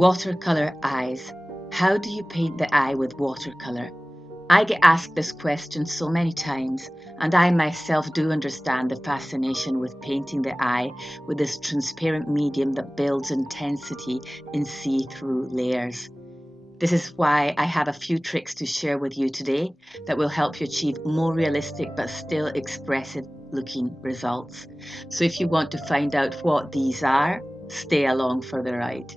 Watercolour eyes. How do you paint the eye with watercolour? I get asked this question so many times, and I myself do understand the fascination with painting the eye with this transparent medium that builds intensity in see-through layers. This is why I have a few tricks to share with you today that will help you achieve more realistic but still expressive looking results. So if you want to find out what these are, stay along for the ride.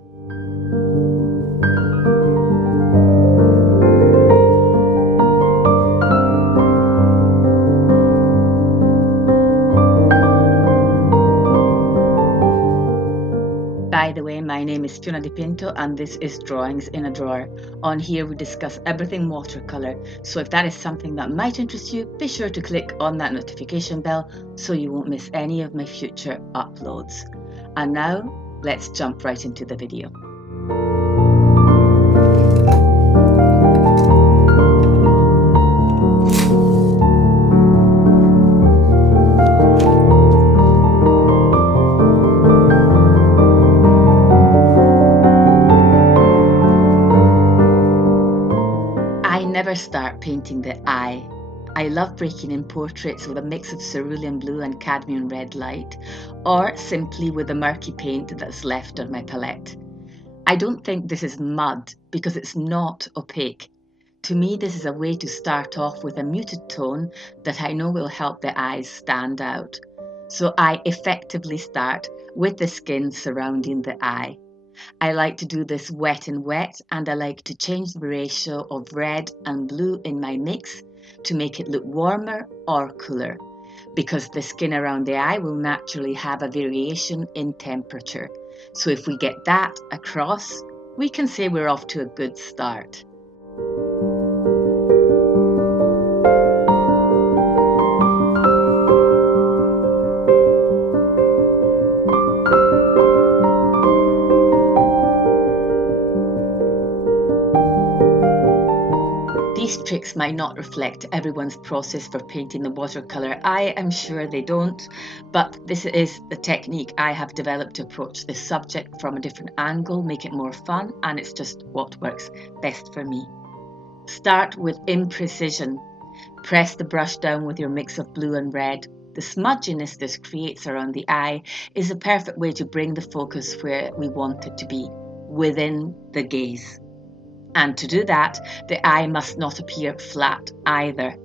By the way, my name is Fiona Di Pinto and this is Drawings in a Drawer. On here we discuss everything watercolour, so if that is something that might interest you, be sure to click on that notification bell so you won't miss any of my future uploads. And now, let's jump right into the video. I never start painting the eye. I love breaking in portraits with a mix of cerulean blue and cadmium red light, or simply with the murky paint that's left on my palette. I don't think this is mud because it's not opaque. To me, this is a way to start off with a muted tone that I know will help the eyes stand out. So I effectively start with the skin surrounding the eye. I like to do this wet and wet, and I like to change the ratio of red and blue in my mix to make it look warmer or cooler, because the skin around the eye will naturally have a variation in temperature. So if we get that across, we can say we're off to a good start. These tricks might not reflect everyone's process for painting the watercolour. I am sure they don't, but this is the technique I have developed to approach this subject from a different angle, make it more fun, and it's just what works best for me. Start with imprecision. Press the brush down with your mix of blue and red. The smudginess this creates around the eye is a perfect way to bring the focus where we want it to be, within the gaze. And to do that, the eye must not appear flat either.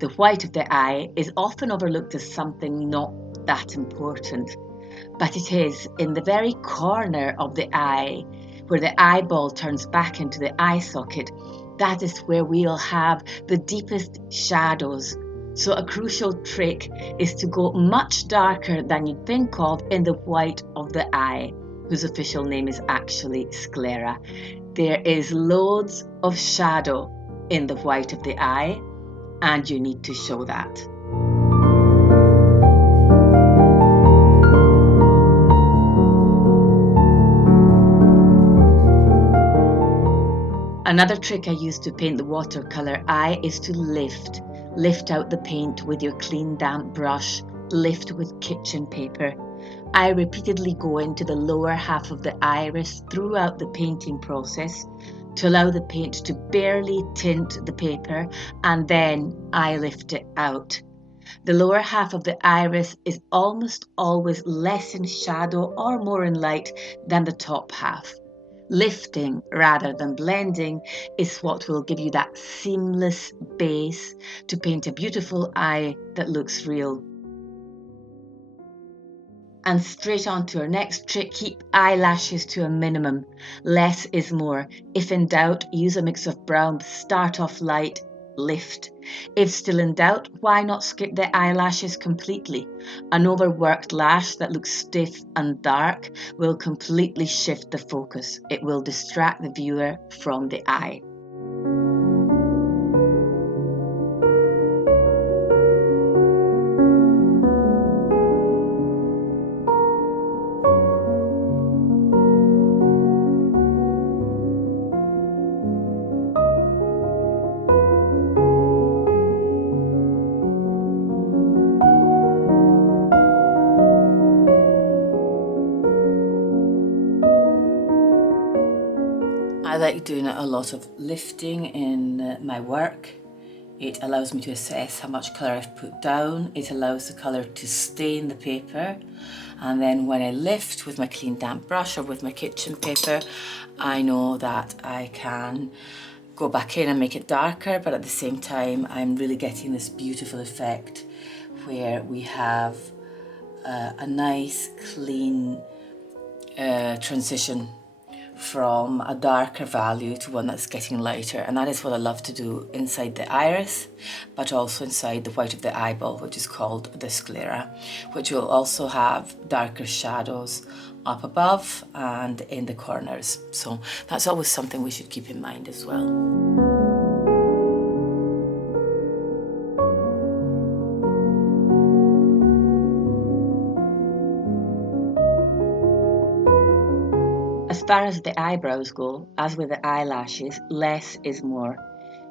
The white of the eye is often overlooked as something not that important, but it is in the very corner of the eye, where the eyeball turns back into the eye socket. That is where we'll have the deepest shadows. So a crucial trick is to go much darker than you'd think of in the white of the eye, whose official name is actually sclera. There is loads of shadow in the white of the eye, and you need to show that. Another trick I use to paint the watercolour eye is to lift. Lift out the paint with your clean damp brush, lift with kitchen paper. I repeatedly go into the lower half of the iris throughout the painting process to allow the paint to barely tint the paper, and then I lift it out. The lower half of the iris is almost always less in shadow or more in light than the top half. Lifting rather than blending is what will give you that seamless base to paint a beautiful eye that looks real. And straight on to our next trick, keep eyelashes to a minimum. Less is more. If in doubt, use a mix of brown, start off light, lift. If still in doubt, why not skip the eyelashes completely? An overworked lash that looks stiff and dark will completely shift the focus. It will distract the viewer from the eye. like doing a lot of lifting in my work. It allows me to assess how much colour I've put down. It allows the colour to stain the paper. And then when I lift with my clean damp brush or with my kitchen paper, I know that I can go back in and make it darker, but at the same time, I'm really getting this beautiful effect where we have a nice, clean transition from a darker value to one that's getting lighter, and that is what I love to do inside the iris, but also inside the white of the eyeball, which is called the sclera, which will also have darker shadows up above and in the corners. So that's always something we should keep in mind as well. As far as the eyebrows go, as with the eyelashes, less is more.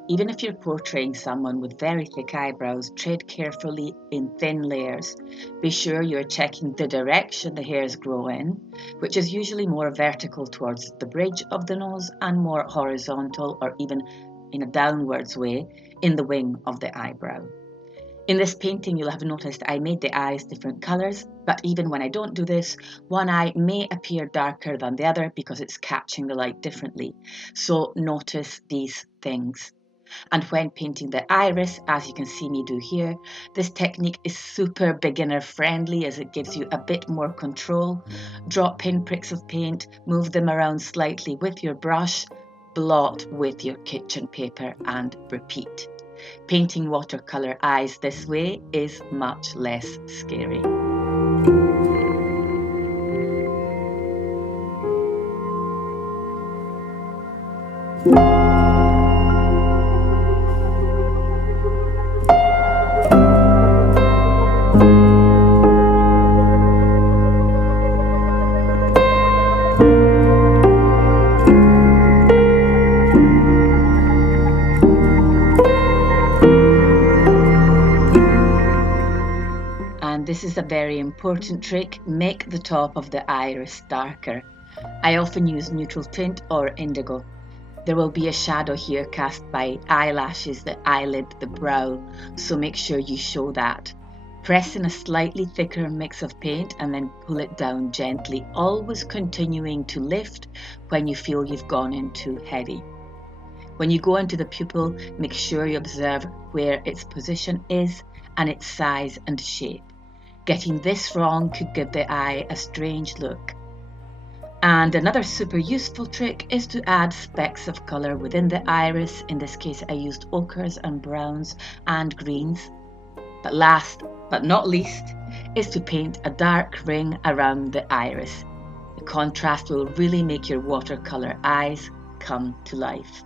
Even if you're portraying someone with very thick eyebrows, tread carefully in thin layers. Be sure you're checking the direction the hairs grow in, which is usually more vertical towards the bridge of the nose and more horizontal or even in a downwards way in the wing of the eyebrow. In this painting, you'll have noticed I made the eyes different colours, but even when I don't do this, one eye may appear darker than the other because it's catching the light differently. So notice these things. And when painting the iris, as you can see me do here, this technique is super beginner friendly as it gives you a bit more control. Drop pinpricks of paint, move them around slightly with your brush, blot with your kitchen paper and repeat. Painting watercolour eyes this way is much less scary. This is a very important trick. Make the top of the iris darker. I often use neutral tint or indigo. There will be a shadow here cast by eyelashes, the eyelid, the brow, so make sure you show that. Press in a slightly thicker mix of paint and then pull it down gently, always continuing to lift when you feel you've gone in too heavy. When you go into the pupil, make sure you observe where its position is and its size and shape. Getting this wrong could give the eye a strange look. And another super useful trick is to add specks of colour within the iris. In this case, I used ochres and browns and greens. But last but not least is to paint a dark ring around the iris. The contrast will really make your watercolour eyes come to life.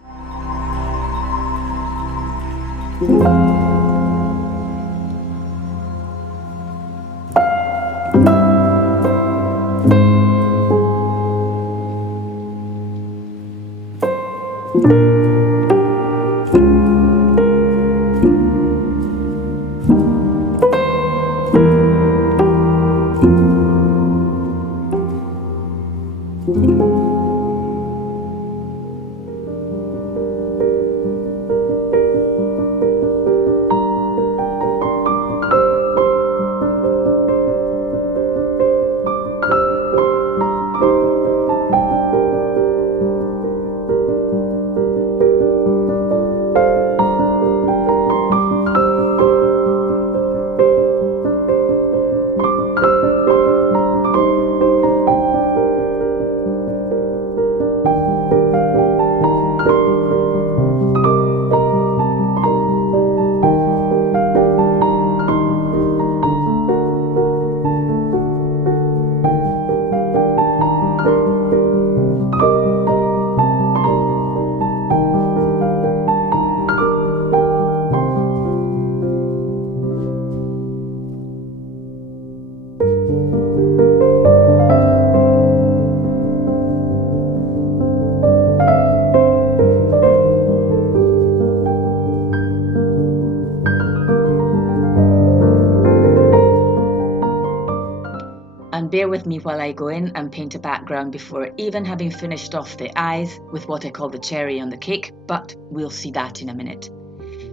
bear with me while I go in and paint a background before even having finished off the eyes with what I call the cherry on the cake, but we'll see that in a minute.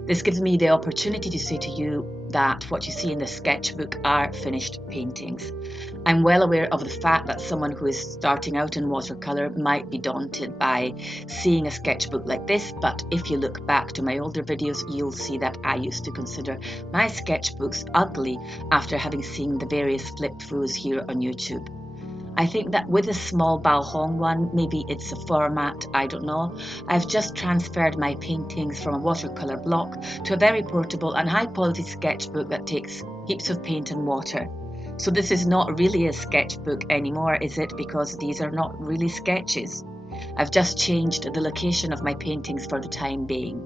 This gives me the opportunity to say to you that what you see in the sketchbook are finished paintings. I'm well aware of the fact that someone who is starting out in watercolour might be daunted by seeing a sketchbook like this, but if you look back to my older videos, you'll see that I used to consider my sketchbooks ugly after having seen the various flip-throughs here on YouTube. I think that with a small Bao Hong one, maybe it's a format, I don't know. I've just transferred my paintings from a watercolour block to a very portable and high quality sketchbook that takes heaps of paint and water. So this is not really a sketchbook anymore, is it? Because these are not really sketches. I've just changed the location of my paintings for the time being.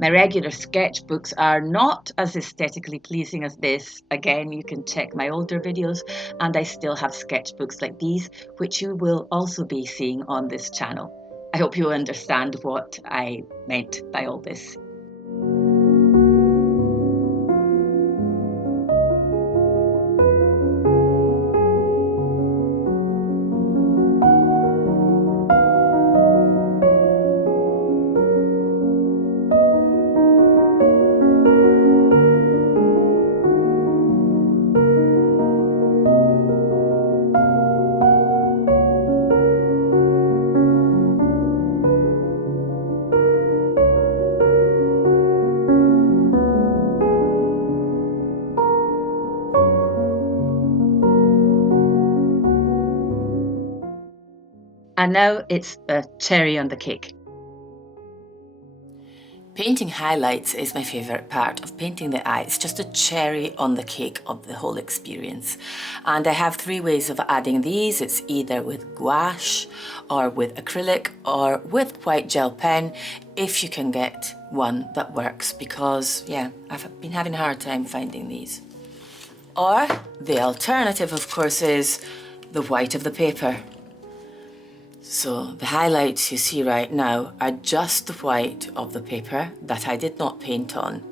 My regular sketchbooks are not as aesthetically pleasing as this. Again, you can check my older videos, and I still have sketchbooks like these, which you will also be seeing on this channel. I hope you understand what I meant by all this. And now it's the cherry on the cake. Painting highlights is my favourite part of painting the eye. It's just a cherry on the cake of the whole experience. And I have 3 ways of adding these. It's either with gouache or with acrylic or with white gel pen, if you can get one that works, because yeah, I've been having a hard time finding these. Or the alternative, of course, is the white of the paper. So the highlights you see right now are just the white of the paper that I did not paint on.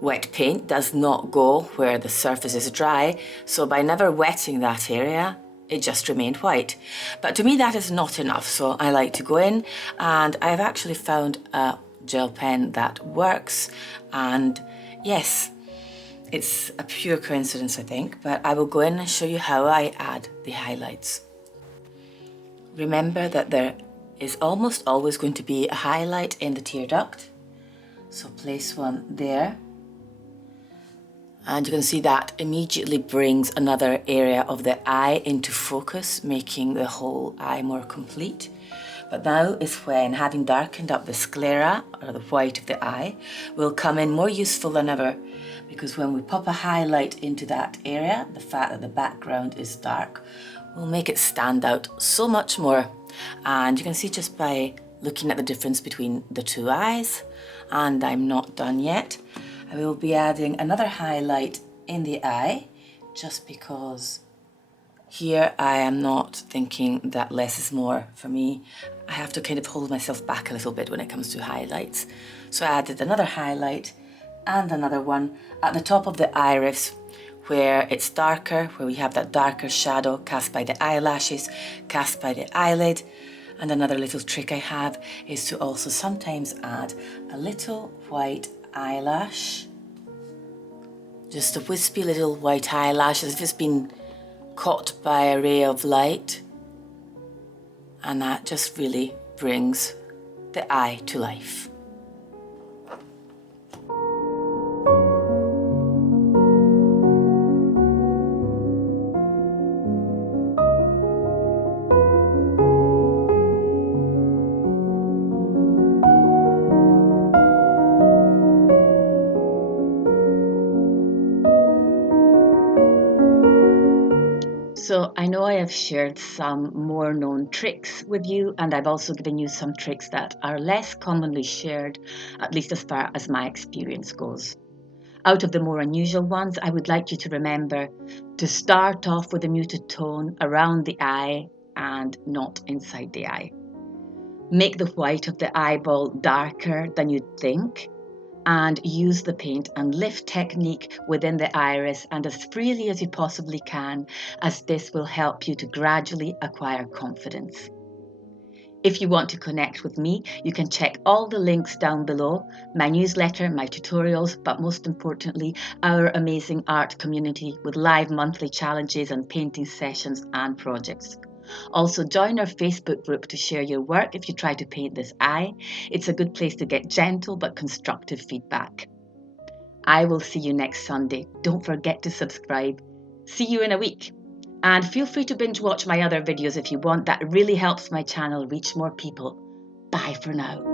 Wet paint does not go where the surface is dry, so by never wetting that area, it just remained white. But to me that is not enough, so I like to go in, and I've actually found a gel pen that works, and yes, it's a pure coincidence, I think, but I will go in and show you how I add the highlights. Remember that there is almost always going to be a highlight in the tear duct. So place one there. And you can see that immediately brings another area of the eye into focus, making the whole eye more complete. But now is when, having darkened up the sclera, or the white of the eye, will come in more useful than ever. Because when we pop a highlight into that area, the fact that the background is dark will make it stand out so much more. And you can see just by looking at the difference between the 2 eyes, and I'm not done yet. I will be adding another highlight in the eye, just because here I am not thinking that less is more. For me, I have to kind of hold myself back a little bit when it comes to highlights. So I added another highlight and another one at the top of the iris, where it's darker, where we have that darker shadow cast by the eyelashes, cast by the eyelid. And another little trick I have is to also sometimes add a little white eyelash. Just a wispy little white eyelash, as if it's been caught by a ray of light. And that just really brings the eye to life. So I know I have shared some more known tricks with you, and I've also given you some tricks that are less commonly shared, at least as far as my experience goes. Out of the more unusual ones, I would like you to remember to start off with a muted tone around the eye and not inside the eye. Make the white of the eyeball darker than you'd think, and use the paint and lift technique within the iris and as freely as you possibly can, as this will help you to gradually acquire confidence. If you want to connect with me, you can check all the links down below, my newsletter, my tutorials, but most importantly, our amazing art community with live monthly challenges and painting sessions and projects. Also, join our Facebook group to share your work if you try to paint this eye. It's a good place to get gentle but constructive feedback. I will see you next Sunday. Don't forget to subscribe. See you in a week. And feel free to binge watch my other videos if you want. That really helps my channel reach more people. Bye for now.